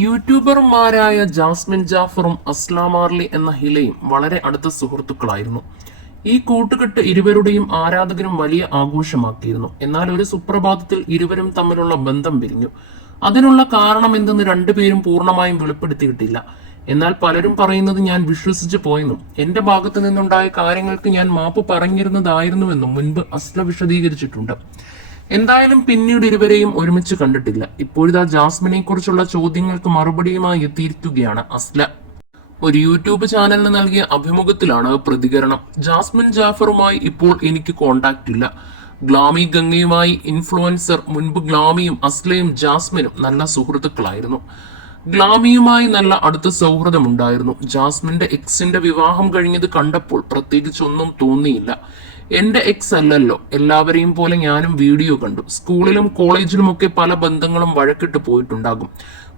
യൂട്യൂബർമാരായ Jasmine ജാഫറും Asla Marley എന്ന ഹിലയും വളരെ അടുത്ത സുഹൃത്തുക്കളായിരുന്നു. ഈ കൂട്ടുകെട്ട് ഇരുവരുടെയും ആരാധകരും വലിയ ആഘോഷമാക്കിയിരുന്നു. എന്നാൽ ഒരു സുപ്രഭാതത്തിൽ ഇരുവരും തമ്മിലുള്ള ബന്ധം പിരിഞ്ഞു. അതിനുള്ള കാരണം എന്തെന്ന് രണ്ടുപേരും പൂർണ്ണമായും വെളിപ്പെടുത്തിയിട്ടില്ല. എന്നാൽ പലരും പറയുന്നത് ഞാൻ വിശ്വസിച്ചു പോയെന്നും എന്റെ ഭാഗത്തു നിന്നുണ്ടായ കാര്യങ്ങൾക്ക് ഞാൻ മാപ്പ് പറഞ്ഞിരുന്നതായിരുന്നുവെന്നും മുൻപ് അസ്ല വിശദീകരിച്ചിട്ടുണ്ട്. എന്തായാലും പിന്നീട് ഇരുവരെയും ഒരുമിച്ച് കണ്ടിട്ടില്ല. ഇപ്പോഴിതാ ജാസ്മിനെ കുറിച്ചുള്ള ചോദ്യങ്ങൾക്ക് മറുപടിയുമായി എത്തിയിരിക്കുകയാണ് അസ്ല. ഒരു യൂട്യൂബ് ചാനലിന് നൽകിയ അഭിമുഖത്തിലാണ് പ്രതികരണം. ജാസ്മിൻ ജാഫറുമായി ഇപ്പോൾ എനിക്ക് കോണ്ടാക്ട് ഇല്ല. ഗ്ലാമി ഗംഗയുമായി ഇൻഫ്ലുവൻസർ മുൻപ് ഗ്ലാമിയും അസ്ലയും ജാസ്മിനും നല്ല സുഹൃത്തുക്കളായിരുന്നു. ഗ്ലാമിയുമായി നല്ല അടുത്ത സൗഹൃദമുണ്ടായിരുന്നു. ജാസ്മിന്റെ എക്സിന്റെ വിവാഹം കഴിഞ്ഞത് കണ്ടപ്പോൾ പ്രത്യേകിച്ച് ഒന്നും തോന്നിയില്ല. എന്റെ എക്സ് അല്ലല്ലോ, എല്ലാവരെയും പോലെ ഞാനും വീഡിയോ കണ്ടു. സ്കൂളിലും കോളേജിലുമൊക്കെ പല ബന്ധങ്ങളും വഴക്കിട്ട് പോയിട്ടുണ്ടാകും.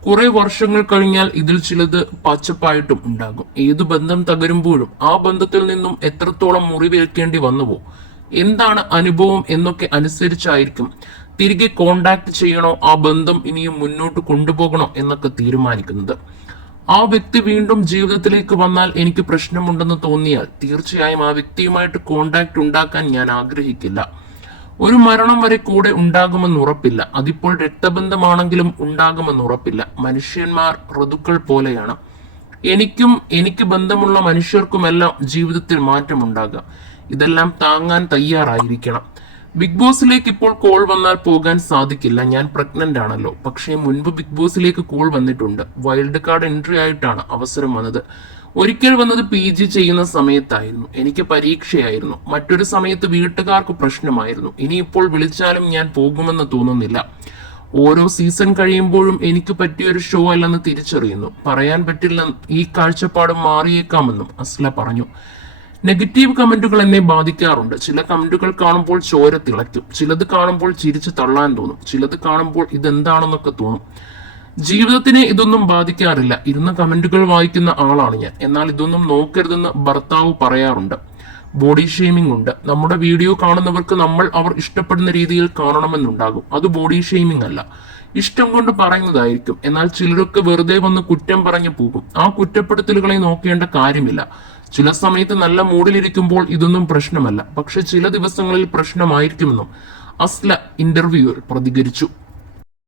കുറെ വർഷങ്ങൾ കഴിഞ്ഞാൽ ഇതിൽ ചിലത് പച്ചപ്പായിട്ടും ഉണ്ടാകും. ഏതു ബന്ധം തകരുമ്പോഴും ആ ബന്ധത്തിൽ നിന്നും എത്രത്തോളം മുറിവേൽക്കേണ്ടി വന്നുവോ, എന്താണ് അനുഭവം എന്നൊക്കെ അനുസരിച്ചായിരിക്കും തിരികെ കോണ്ടാക്ട് ചെയ്യണോ, ആ ബന്ധം ഇനിയും മുന്നോട്ട് കൊണ്ടുപോകണോ എന്നൊക്കെ തീരുമാനിക്കുന്നത്. ആ വ്യക്തി വീണ്ടും ജീവിതത്തിലേക്ക് വന്നാൽ എനിക്ക് പ്രശ്നമുണ്ടെന്ന് തോന്നിയാൽ തീർച്ചയായും ആ വ്യക്തിയുമായിട്ട് കോണ്ടാക്ട് ഉണ്ടാക്കാൻ ഞാൻ ആഗ്രഹിക്കില്ല. ഒരു മരണം വരെ കൂടെ ഉണ്ടാകുമെന്ന് ഉറപ്പില്ല. അതിപ്പോൾ രക്തബന്ധമാണെങ്കിലും ഉണ്ടാകുമെന്ന് ഉറപ്പില്ല. മനുഷ്യന്മാർ ഋതുക്കൾ പോലെയാണ്. എനിക്ക് ബന്ധമുള്ള മനുഷ്യർക്കുമെല്ലാം ജീവിതത്തിൽ മാറ്റമുണ്ടാകാം. ഇതെല്ലാം താങ്ങാൻ തയ്യാറായിരിക്കണം. ബിഗ് ബോസിലേക്ക് ഇപ്പോൾ കോൾ വന്നാൽ പോകാൻ സാധിക്കില്ല. ഞാൻ പ്രഗ്നന്റ് ആണല്ലോ. പക്ഷേ മുൻപ് ബിഗ് ബോസിലേക്ക് കോൾ വന്നിട്ടുണ്ട്. വൈൽഡ് കാർഡ് എൻട്രി ആയിട്ടാണ് അവസരം വന്നത്. ഒരിക്കൽ വന്നത് PG ചെയ്യുന്ന സമയത്തായിരുന്നു. എനിക്ക് പരീക്ഷയായിരുന്നു. മറ്റൊരു സമയത്ത് വീട്ടുകാർക്ക് പ്രശ്നമായിരുന്നു. ഇനിയിപ്പോൾ വിളിച്ചാലും ഞാൻ പോകുമെന്ന് തോന്നുന്നില്ല. ഓരോ സീസൺ കഴിയുമ്പോഴും എനിക്ക് പറ്റിയൊരു ഷോ അല്ലെന്ന് തിരിച്ചറിയുന്നു. പറയാൻ പറ്റില്ല, ഈ കാഴ്ചപ്പാട് മാറിയേക്കാമെന്നും അസ്ല പറഞ്ഞു. നെഗറ്റീവ് കമന്റുകൾ എന്നെ ബാധിക്കാറുണ്ട്. ചില കമന്റുകൾ കാണുമ്പോൾ ചോര തിളയ്ക്കും. ചിലത് കാണുമ്പോൾ ചിരിച്ചു തള്ളാൻ തോന്നും. ചിലത് കാണുമ്പോൾ ഇതെന്താണെന്നൊക്കെ തോന്നും. ജീവിതത്തിനെ ഇതൊന്നും ബാധിക്കാറില്ല. ഇരുന്ന കമന്റുകൾ വായിക്കുന്ന ആളാണ് ഞാൻ. എന്നാൽ ഇതൊന്നും നോക്കരുതെന്ന് ഭർത്താവ് പറയാറുണ്ട്. ബോഡി ഷെയ്മിംഗ് ഉണ്ട്. നമ്മുടെ വീഡിയോ കാണുന്നവർക്ക് അവർ ഇഷ്ടപ്പെടുന്ന രീതിയിൽ കാണണമെന്നുണ്ടാകും. അത് ബോഡി ഷെയ്മിംഗ് അല്ല, ഇഷ്ടം കൊണ്ട് പറയുന്നതായിരിക്കും. എന്നാൽ ചിലരൊക്കെ വെറുതെ വന്ന് കുറ്റം പറഞ്ഞു പോകും. ആ കുറ്റപ്പെടുത്തലുകളെ നോക്കേണ്ട കാര്യമില്ല. ചില സമയത്ത് നല്ല മൂഡിലിരിക്കുമ്പോൾ ഇതൊന്നും പ്രശ്നമല്ല. പക്ഷെ ചില ദിവസങ്ങളിൽ പ്രശ്നമായിരിക്കുമെന്നും അസ്ല ഇന്റർവ്യൂവിൽ പ്രതികരിച്ചു.